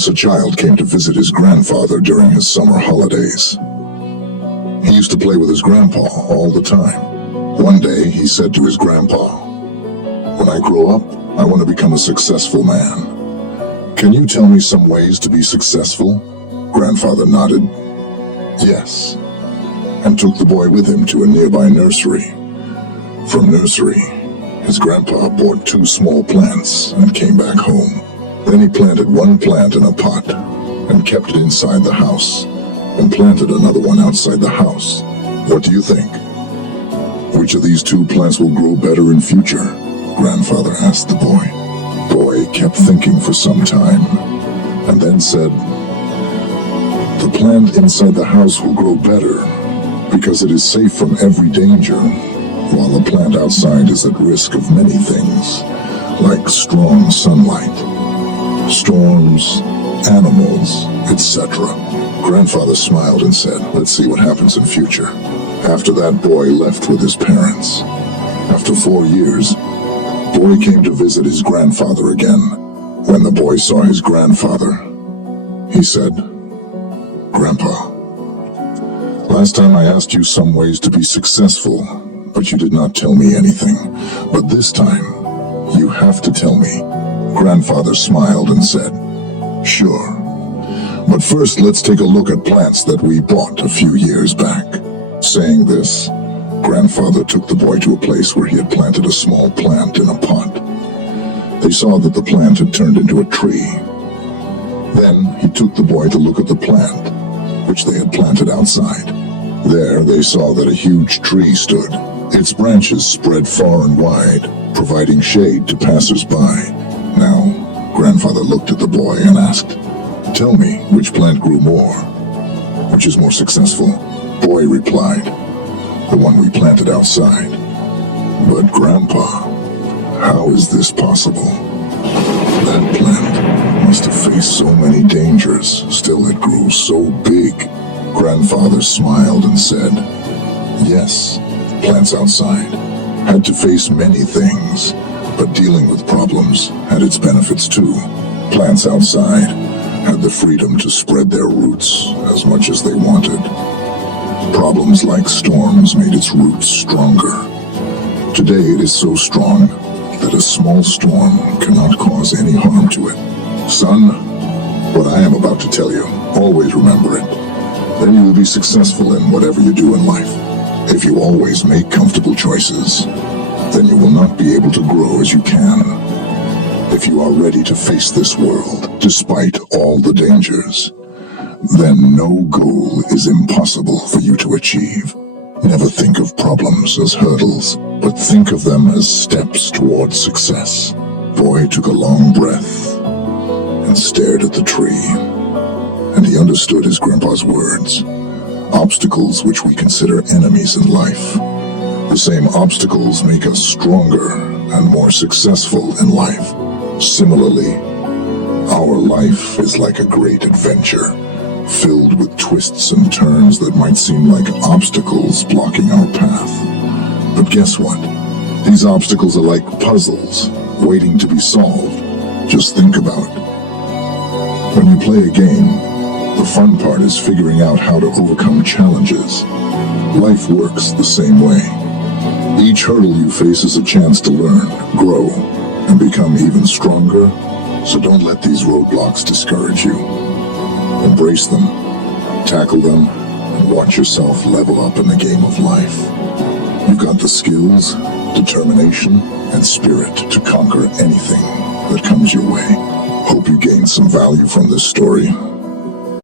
Once a child came to visit his grandfather during his summer holidays. He used to play with his grandpa all the time. One day, he said to his grandpa, "When I grow up, I want to become a successful man. Can you tell me some ways to be successful?" Grandfather nodded. "Yes," and took the boy with him to a nearby nursery. From nursery, his grandpa bought 2 small plants and came back home. Then he planted one plant in a pot and kept it inside the house, and planted another one outside the house. What do you think? Which of these 2 plants will grow better in future? Grandfather asked the boy. Boy kept thinking for some time, and then said, "The plant inside the house will grow better because it is safe from every danger, while the plant outside is at risk of many things, like strong sunlight, storms, animals, etc." Grandfather smiled and said, "Let's see what happens in future." After that, boy left with his parents. After 4 years, boy came to visit his grandfather again. When the boy saw his grandfather, he said, "Grandpa, last time I asked you some ways to be successful, but you did not tell me anything. But this time, you have to tell me." Grandfather smiled and said, "Sure. But first, let's take a look at plants that we bought a few years back." Saying this, Grandfather took the boy to a place where he had planted a small plant in a pot. They saw that the plant had turned into a tree. Then he took the boy to look at the plant, which they had planted outside. There they saw that a huge tree stood. Its branches spread far and wide, providing shade to passers-by. Now, Grandfather looked at the boy and asked, "Tell me, which plant grew more? Which is more successful?" Boy replied, "The one we planted outside." "But Grandpa, how is this possible? That plant must have faced so many dangers, still it grew so big." Grandfather smiled and said, "Yes, plants outside had to face many things, but dealing with problems had its benefits too. Plants outside had the freedom to spread their roots as much as they wanted. Problems like storms made its roots stronger. Today it is so strong that a small storm cannot cause any harm to it. Son, what I am about to tell you, always remember it. Then you will be successful in whatever you do in life. If you always make comfortable choices, then you will not be able to grow as you can. If you are ready to face this world, despite all the dangers, then no goal is impossible for you to achieve. Never think of problems as hurdles, but think of them as steps towards success." Boy took a long breath and stared at the tree, and he understood his grandpa's words. Obstacles which we consider enemies in life, the same obstacles make us stronger and more successful in life. Similarly, our life is like a great adventure, filled with twists and turns that might seem like obstacles blocking our path. But guess what? These obstacles are like puzzles waiting to be solved. Just think about it. When you play a game, the fun part is figuring out how to overcome challenges. Life works the same way. Each hurdle you face is a chance to learn, grow, and become even stronger. So don't let these roadblocks discourage you. Embrace them, tackle them, and watch yourself level up in the game of life. You've got the skills, determination, and spirit to conquer anything that comes your way. Hope you gained some value from this story.